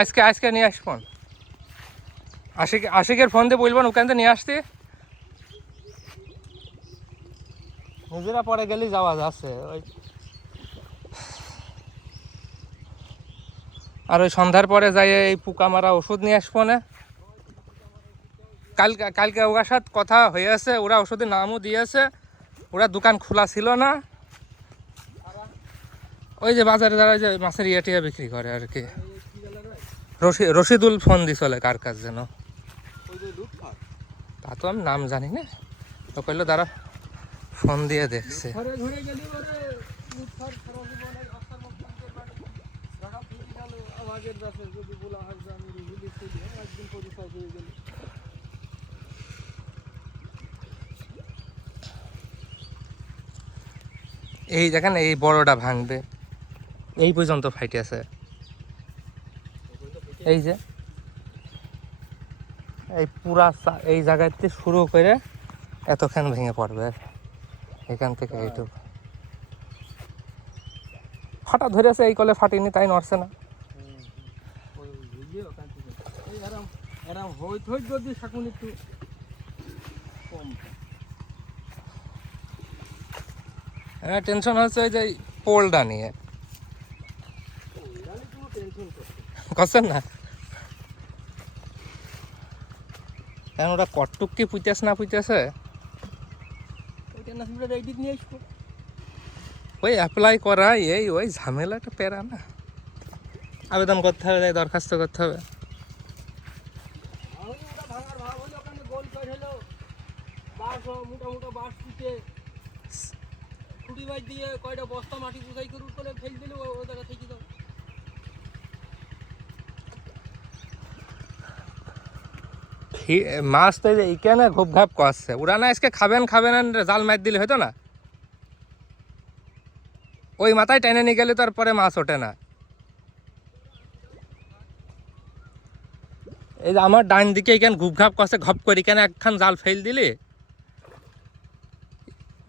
আজকে আজকে নিয়ে আসবেন, আশিকের ফোন দিয়ে বলবেন ওখান থেকে নিয়ে আসতে। নিজেরা পরে গেলেই যাওয়া যাচ্ছে ওই। আর ওই সন্ধ্যার পরে যাই এই পোকা মারা ওষুধ নিয়ে আসবো না। কালকে ওর সাথে কথা হয়েছে, ওরা ওষুধের নামও দিয়েছে, ওরা দোকান খোলা ছিল না। ওই যে বাজারে যারা যে মাছের টিয়া বিক্রি করে আর কি। রশিদুল ফোন দিছিল কার কাজ যেন, তা তো আমি নাম জানি না। তো কইলো দাঁড়া ফোন দিয়ে দেখছে। এই দেখেন এই বড়টা ভাঙবে, এই পর্যন্ত ফাইটে আছে। এই যে এই পুরা এই জায়গাতে শুরু করে এতখান ভেঙে পড়বে, এখান থেকে এইটুক ফাটা ধরেছে। এই কলে ফাটিনি তাই নড়ছে না। টেনশন হচ্ছে ওই যে পোলটা নিয়ে, করছেন না? এখন ওটা কটটুক কি পুঁতেছে না পুঁতেছে, ওই অ্যাপ্লাই করা এই ওই ঝামেলাটা পেরা না। আবেদন করতে হবে, দরখাস্ত করতে হবে। মাছ তো এইখানে ঘুপ ঘাপ করছে, ওরা না আজকে খাবেন খাবেন জাল মার দিলে হয়তো না, ওই মাথায় টেনে নিয়ে গেলে তারপরে মাছ ওঠে না। এই যে আমার ডান দিকে এখানে ঘুপ ঘাপ করছে, ঘপ করে এখানে একখান জাল ফেল দিলে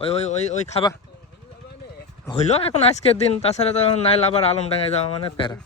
ওই ওই ওই ওই খাবা হইলো এখন আজকের দিন। তাছাড়া তো নাইলে আবার আলমডাঙ্গায় যাওয়া মানে প্যারা।